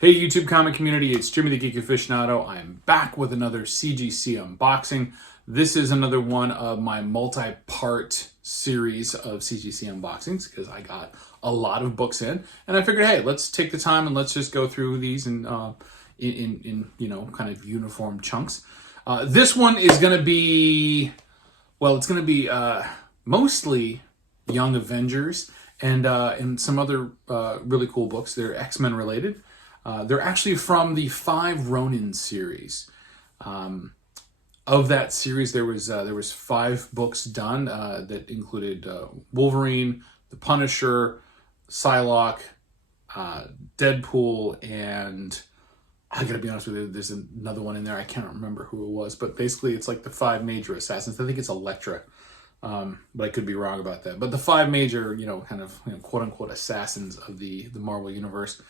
Hey YouTube comic community, it's Jimmy the Geek Aficionado. I am back with another CGC unboxing. This is another one of my multi-part series of CGC unboxings because I got a lot of books in, and I figured, hey, let's take the time and let's just go through these in you know, kind of uniform chunks. This one is going to be, well, it's going to be mostly Young Avengers and some other really cool books. They're X-Men related. They're actually from the 5 Ronin series. Of that series, there was 5 books done that included Wolverine, the Punisher, Psylocke, Deadpool, and I gotta be honest with you, there's another one in there. I can't remember who it was, but basically it's like the 5 major assassins. I think it's Elektra, but I could be wrong about that. But the 5 major, kind of, quote unquote assassins of the Marvel universe.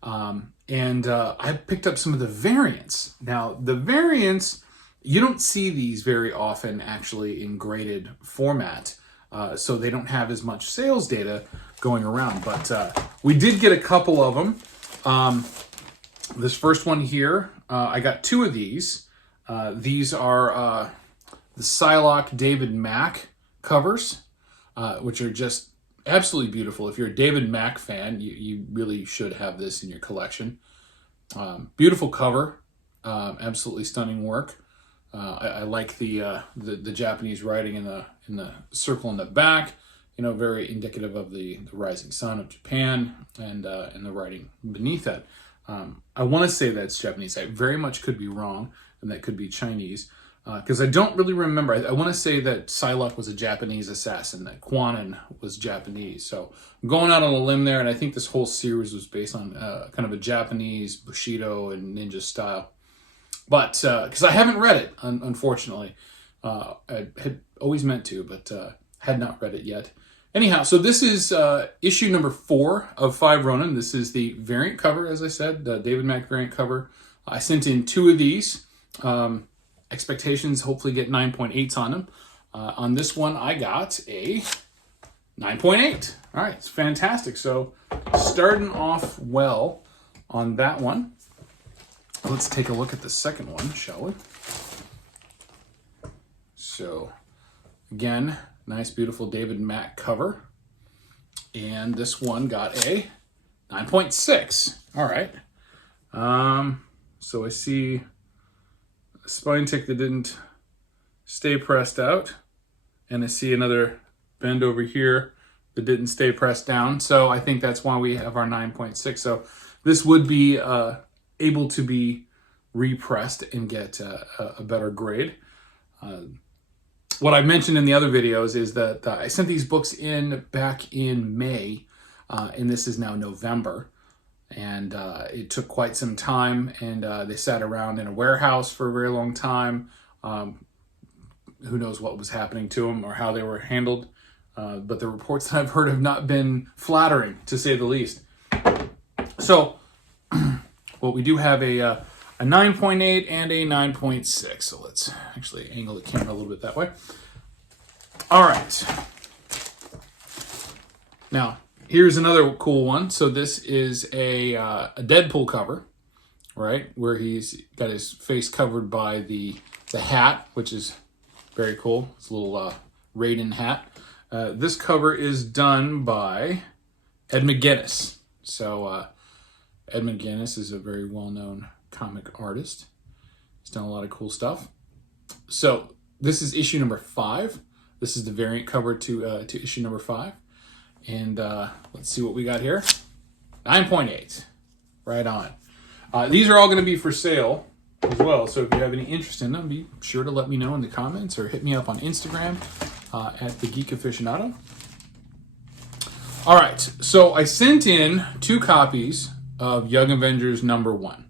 I picked up some of the variants. Now, the variants, you don't see these very often actually in graded format, so they don't have as much sales data going around. But we did get a couple of them. This first one here, I got 2 of these. These are the Psylocke David Mack covers, which are just absolutely beautiful. If you're a David Mack fan, you really should have this in your collection. Beautiful cover, absolutely stunning work. I like the Japanese writing in the circle in the back. Very indicative of the rising sun of Japan, and the writing beneath that. I want to say that's Japanese. I very much could be wrong, and that could be Chinese. Because I don't really remember. I want to say that Psylocke was a Japanese assassin, that Quanon was Japanese. So I'm going out on a limb there, and I think this whole series was based on kind of a Japanese Bushido and ninja style. But because I haven't read it, unfortunately. I had always meant to, but had not read it yet. Anyhow, so this is issue number 4 of 5 Ronin. This is the variant cover, as I said, the David Mack variant cover. I sent in 2 of these. Expectations hopefully get 9.8s on them. On this one, I got a 9.8. All right, it's fantastic. So starting off well on that one. Let's take a look at the second one, shall we? So again, nice, beautiful David Mack cover. And this one got a 9.6. All right. So I see spine tick that didn't stay pressed out, and I see another bend over here that didn't stay pressed down, so I think that's why we have our 9.6. So this would be able to be repressed and get a better grade. What I mentioned in the other videos is that I sent these books in back in May, and this is now November. And it took quite some time, and they sat around in a warehouse for a very long time. Who knows what was happening to them or how they were handled. But the reports that I've heard have not been flattering, to say the least. So, well, we do have a 9.8 and a 9.6. So let's actually angle the camera a little bit that way. All right. Now, here's another cool one. So this is a Deadpool cover, right? Where he's got his face covered by the hat, which is very cool. It's a little Raiden hat. This cover is done by Ed McGuinness. So Ed McGuinness is a very well-known comic artist. He's done a lot of cool stuff. So this is issue number 5. This is the variant cover to issue number 5. And let's see what we got here. 9.8. Right on. These are all going to be for sale as well. So if you have any interest in them, be sure to let me know in the comments or hit me up on Instagram at the Geek Aficionado. All right. So I sent in 2 copies of Young Avengers number 1.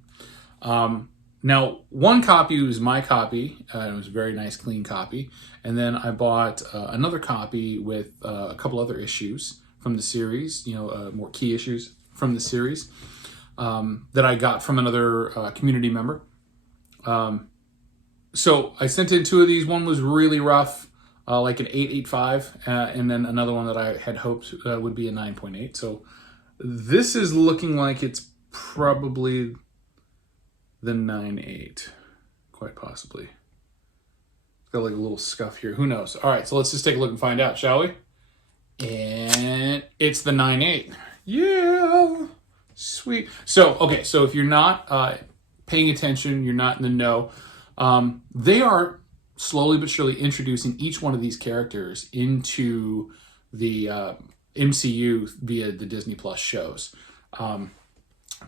Now, one copy was my copy. It was a very nice, clean copy. And then I bought another copy with a couple other issues from the series, more key issues from the series that I got from another community member. So I sent in 2 of these. One was really rough, like an 8.85, and then another one that I had hoped would be a 9.8. So this is looking like it's probably the 9/8, quite possibly. It's got like a little scuff here. Who knows? All right, so let's just take a look and find out, shall we? And it's the 9/8. Yeah, sweet. So, okay, so if you're not paying attention, you're not in the know, they are slowly but surely introducing each one of these characters into the MCU via the Disney Plus shows.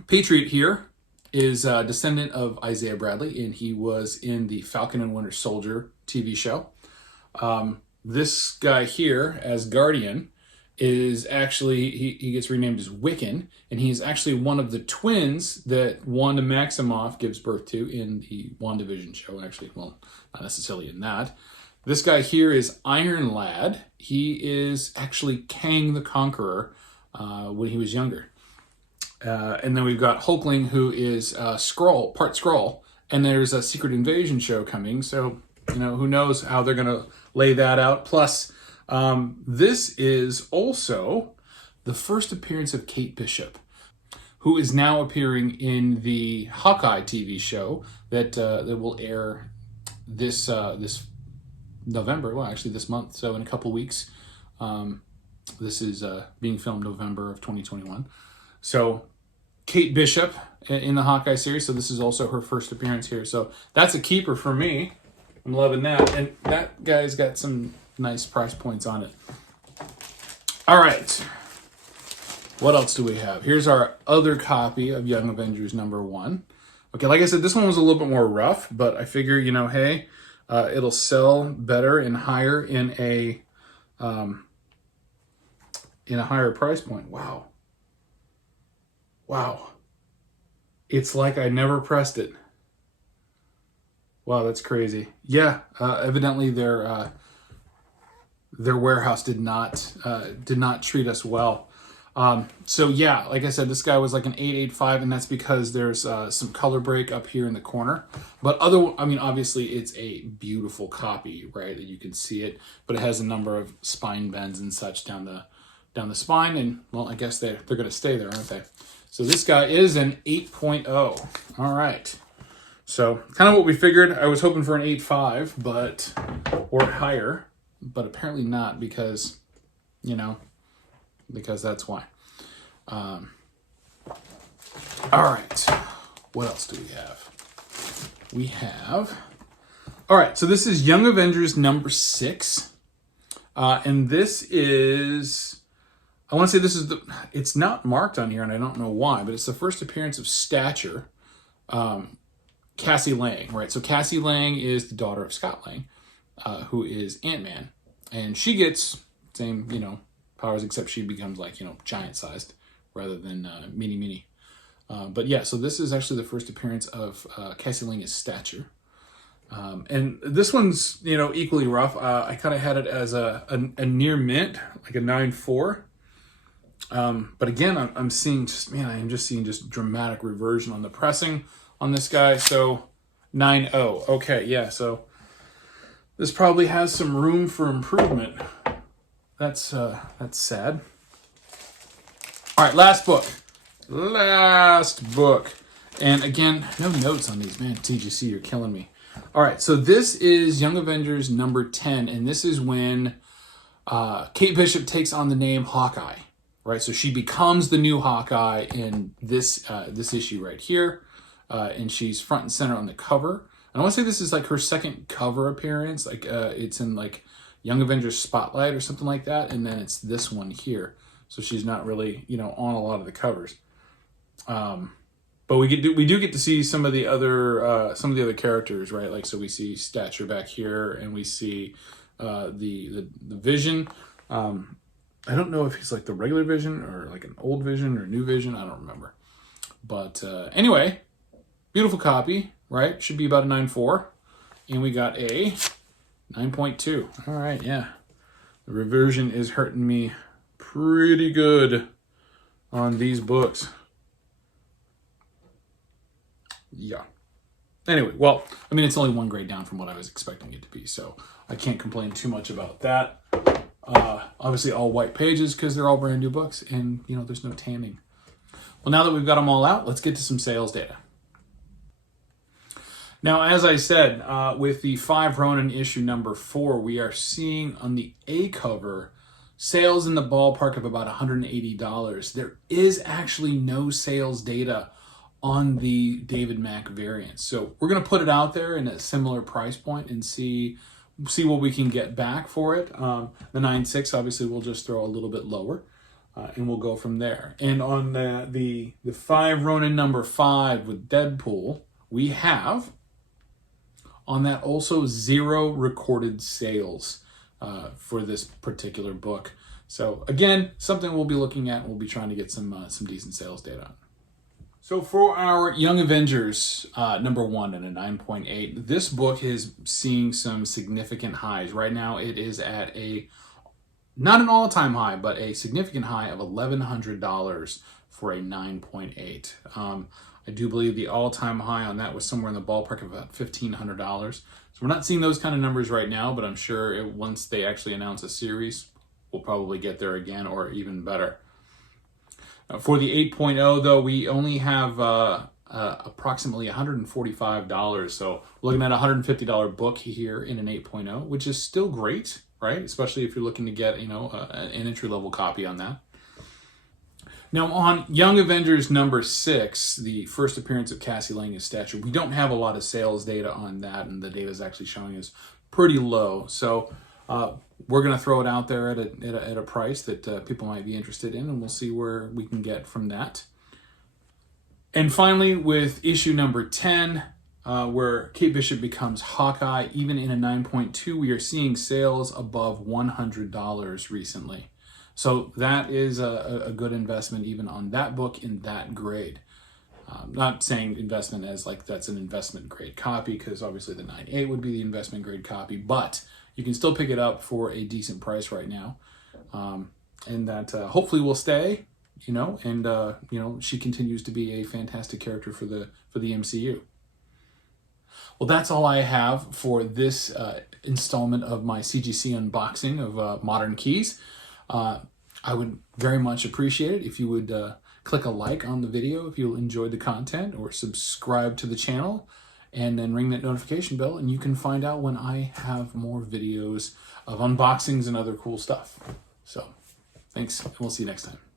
Patriot here is a descendant of Isaiah Bradley, and he was in the Falcon and Winter Soldier TV show. This guy here, as Guardian, is actually, he gets renamed as Wiccan, and he's actually one of the twins that Wanda Maximoff gives birth to in the WandaVision show, actually. Well, not necessarily in that. This guy here is Iron Lad. He is actually Kang the Conqueror when he was younger. And then we've got Hulkling, who is Skrull, part Skrull, and there's a Secret Invasion show coming, so, you know, who knows how they're going to lay that out. Plus, this is also the first appearance of Kate Bishop, who is now appearing in the Hawkeye TV show that will air this November. Well, actually this month, so in a couple weeks. This is being filmed November of 2021. So Kate Bishop in the Hawkeye series. So this is also her first appearance here. So that's a keeper for me. I'm loving that. And that guy's got some nice price points on it. All right. What else do we have? Here's our other copy of Young Avengers #1. Okay, like I said, this one was a little bit more rough, but I figure, you know, hey, it'll sell better and higher in a higher price point. Wow. Wow. It's like I never pressed it. Wow, that's crazy. Yeah, evidently their warehouse did not treat us well. So yeah, like I said, this guy was like an 885, and that's because there's some color break up here in the corner. But obviously it's a beautiful copy, right? You can see it, but it has a number of spine bends and such down the spine, and well, I guess they're going to stay there, aren't they? So this guy is an 8.0. All right. So kind of what we figured. I was hoping for an 8.5, or higher, but apparently not, because, you know, because that's why. All right. What else do we have? We have, all right, so this is Young Avengers #6. And this is, I want to say this is it's not marked on here, and I don't know why, but it's the first appearance of Stature, Cassie Lang, right? So Cassie Lang is the daughter of Scott Lang, who is Ant-Man. And she gets same, you know, powers, except she becomes like, you know, giant-sized rather than mini. But yeah, so this is actually the first appearance of Cassie Lang as Stature. And this one's, you know, equally rough. I kind of had it as a near mint, like a 9.4. But again, I'm seeing just, man, I am just seeing just dramatic reversion on the pressing on this guy. So 9.0. Okay, yeah, so this probably has some room for improvement. That's sad. All right, last book. And again, no notes on these, man. CGC, you're killing me. All right, so this is Young Avengers #10, and this is when Kate Bishop takes on the name Hawkeye, right? So she becomes the new Hawkeye in this issue right here, and she's front and center on the cover. And I want to say this is like her second cover appearance. Like it's in like Young Avengers Spotlight or something like that, and then it's this one here. So she's not really, you know, on a lot of the covers. But we do get to see some of the other characters, right? Like, so we see Stature back here, and we see the Vision. I don't know if he's like the regular Vision or like an old Vision or new Vision. I don't remember. But anyway, beautiful copy, right? Should be about a 9.4, and we got a 9.2. All right, yeah. The reversion is hurting me pretty good on these books. Yeah. Anyway, well, I mean, it's only one grade down from what I was expecting it to be, so I can't complain too much about that. Obviously, all white pages because they're all brand new books, and, you know, there's no tanning. Well, now that we've got them all out, let's get to some sales data. Now, as I said, with the 5 Ronin issue number 4, we are seeing on the A cover sales in the ballpark of about $180. There is actually no sales data on the David Mack variant. So we're going to put it out there in a similar price point and see what we can get back for it. The 9.6, obviously, we'll just throw a little bit lower. And we'll go from there. And on the 5 Ronin number 5 with Deadpool, we have on that also 0 recorded sales for this particular book. So again, something we'll be looking at. We'll be trying to get some decent sales data on. So for our Young Avengers number 1 at a 9.8, this book is seeing some significant highs. Right now it is at not an all-time high, but a significant high of $1,100 for a 9.8. I do believe the all-time high on that was somewhere in the ballpark of about $1,500. So we're not seeing those kind of numbers right now, but I'm sure once they actually announce a series, we'll probably get there again or even better. For the 8.0, though, we only have approximately $145. So looking at a $150 book here in an 8.0, which is still great, right? Especially if you're looking to get, an entry-level copy on that. Now, on Young Avengers number 6, the first appearance of Cassie Lang as Stature, we don't have a lot of sales data on that, and the data is actually showing us pretty low. So we're going to throw it out there at a price that people might be interested in, and we'll see where we can get from that. And finally, with issue number 10, where Kate Bishop becomes Hawkeye, even in a 9.2, we are seeing sales above $100 recently. So that is a good investment even on that book in that grade. Not saying investment as like that's an investment grade copy, because obviously the 9.8 would be the investment grade copy, but you can still pick it up for a decent price right now. And that hopefully will stay, and she continues to be a fantastic character for the MCU. Well, that's all I have for this installment of my CGC unboxing of Modern Keys. I would very much appreciate it if you would click a like on the video if you enjoyed the content, or subscribe to the channel, and then ring that notification bell, and you can find out when I have more videos of unboxings and other cool stuff. So, thanks, and we'll see you next time.